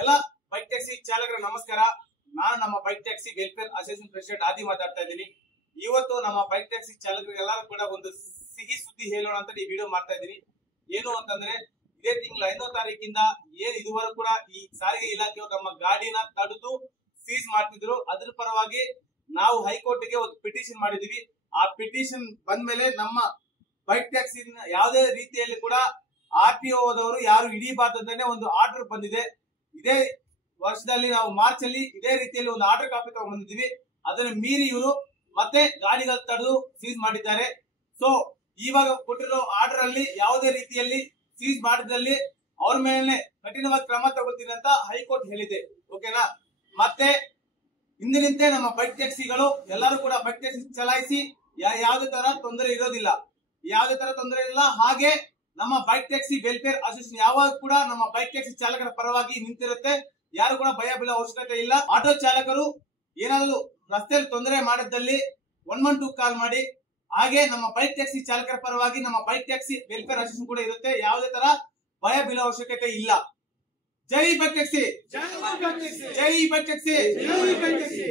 ಎಲ್ಲ bike taxi ಚಾಲಕರ ನಮಸ್ಕಾರ. ನಾನು ನಮ್ಮ bike taxi welfare association president ಆದಿ ಮಾತಾಡ್ತಾ ಇದ್ದೀನಿ. ಇವತ್ತು ನಮ್ಮ ಬೈಕ್ ಟ್ಯಾಕ್ಸಿ ಚಾಲಕರಿಗೆಲ್ಲರೂ ಕೂಡ ಒಂದು ಸಿಹಿ ಸುದ್ದಿ ಹೇಳೋಣ ಅಂತ ಈ ವಿಡಿಯೋ ಮಾಡ್ತಾ ಇದ್ದೀನಿ. ಏನು ಅಂತಂದ್ರೆ, ಇದೇ ತಿಂಗಳ 5ನೇ ತಾರೀಕಿಂದ ಏನ್ ಇದುವರೆಗೂ ಕೂಡ ಈ ಸಾರಿಗೆ ಇಲಾಖೆಯವರು ನಮ್ಮ ಗಾಡಿನ ತಡೆದು ಸೀಸ್ ಮಾಡ್ತಿದ್ರು. ಅದ್ರ ಪರವಾಗಿ ನಾವು ಹೈಕೋರ್ಟ್ಗೆ ಒಂದು ಪಿಟಿಷನ್ ಮಾಡಿದೀವಿ. ಆ ಪಿಟಿಷನ್ ಬಂದ್ಮೇಲೆ ನಮ್ಮ ಬೈಕ್ ಟ್ಯಾಕ್ಸಿ ಯಾವುದೇ ರೀತಿಯಲ್ಲಿ ಕೂಡ RTOದವರು ಯಾರು ಹಿಡಿಬಾರ್ದಂತಾನೆ ಒಂದು ಆರ್ಡರ್ ಬಂದಿದೆ. ಇದೇ ವರ್ಷದಲ್ಲಿ ನಾವು ಮಾರ್ಚ್ ಅಲ್ಲಿ ಇದೇ ರೀತಿಯಲ್ಲಿ ಒಂದು ಆರ್ಡರ್ ಕಾಪಿ ತಗೊಂಡ್ ಬಂದಿದ್ದೀವಿ. ಅದನ್ನು ಮೀರಿ ಇವರು ಮತ್ತೆ ಗಾಡಿಗಳು ತಡೆದು ಸೀಸ್ ಮಾಡಿದ್ದಾರೆ. ಸೊ ಇವಾಗ ಕೊಟ್ಟಿರೋ ಆರ್ಡರ್ ಅಲ್ಲಿ ಯಾವುದೇ ರೀತಿಯಲ್ಲಿ ಸೀಸ್ ಮಾಡಿದಲ್ಲಿ ಅವ್ರ ಮೇಲೆ ಕಠಿಣವಾಗಿ ಕ್ರಮ ತಗೊಳ್ತೀನಿ ಅಂತ ಹೈಕೋರ್ಟ್ ಹೇಳಿದೆ. ಓಕೆನಾ? ಮತ್ತೆ ಇಂದಿನಿಂದ ನಮ್ಮ ಬೈಕ್ ಟ್ಯಾಕ್ಸಿಗಳು ಎಲ್ಲರೂ ಕೂಡ ಬೈಕ್ ಟ್ಯಾಕ್ಸಿ ಚಲಾಯಿಸಿ ಯಾವುದೇ ತರ ತೊಂದರೆ ಇರೋದಿಲ್ಲ, ಯಾವುದೇ ತರ ತೊಂದರೆ ಇಲ್ಲ. ಹಾಗೆ ನಮ್ಮ ಬೈಕ್ ಟ್ಯಾಕ್ಸಿ ವೆಲ್ಫೇರ್ ಅಸೋಸಿಯೇಷನ್ ಯಾವಾಗ ಕೂಡ ನಮ್ಮ ಬೈಕ್ ಟ್ಯಾಕ್ಸಿ ಚಾಲಕರ ಪರವಾಗಿ ನಿಂತಿರುತ್ತೆ. ಯಾರು ಕೂಡ ಭಯ ಬೀಳೋ ಅವಶ್ಯಕತೆ ಇಲ್ಲ. ಆಟೋ ಚಾಲಕರು ಏನಾದರೂ ರಸ್ತೆಯಲ್ಲಿ ತೊಂದರೆ ಮಾಡಿದ್ದಲ್ಲಿ 112 ಕಾಲ್ ಮಾಡಿ. ಹಾಗೆ ನಮ್ಮ ಬೈಕ್ ಟ್ಯಾಕ್ಸಿ ಚಾಲಕರ ಪರವಾಗಿ ನಮ್ಮ ಬೈಕ್ ಟ್ಯಾಕ್ಸಿ ವೆಲ್ಫೇರ್ ಅಸೋಸಿಯೇಷನ್ ಕೂಡ ಇರುತ್ತೆ. ಯಾವುದೇ ತರ ಭಯ ಬೀಳೋ ಅವಶ್ಯಕತೆ ಇಲ್ಲ. ಜೈ ಬೈಕ್ ಟ್ಯಾಕ್ಸಿ, ಜೈ ಬೈಕ್ ಟ್ಯಾಕ್ಸಿ, ಜೈ ಬೈಕ್ ಟ್ಯಾಕ್ಸಿ, ಜೈ ಬೈಕ್ ಟ್ಯಾಕ್ಸಿ.